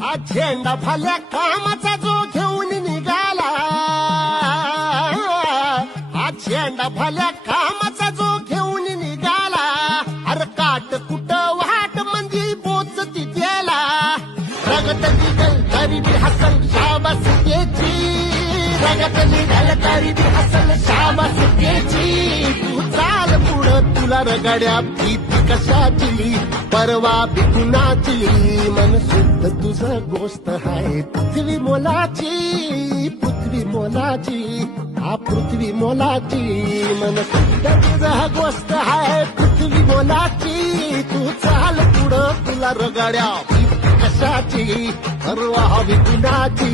हा झेंडा भल्या कामाचा जो घेऊन निघाला, हा झेंडा भल्या कामाचा जो घेऊन निघाला, अरे काट कुठं वाट म्हणजे पोचती त्याला, रगत निघल तरी बी हसल शाबास त्याची, रगत निघल तरी बी हसल शाबास त्याची. तू चाल पुढं तुला रगड्या भीती कशाची, परवा बी कुणाची, मन शुद्ध तुझं गोष्ट आहे पृथ्वी मोलाची, पृथ्वी मोलाची, हा पृथ्वी मोलाची, मन शुद्ध तुझं गोष्ट आहे पृथ्वी मोलाची. तू चाल पुढं तुला रगड्या भीती कशाची, परवा बी कुणाची.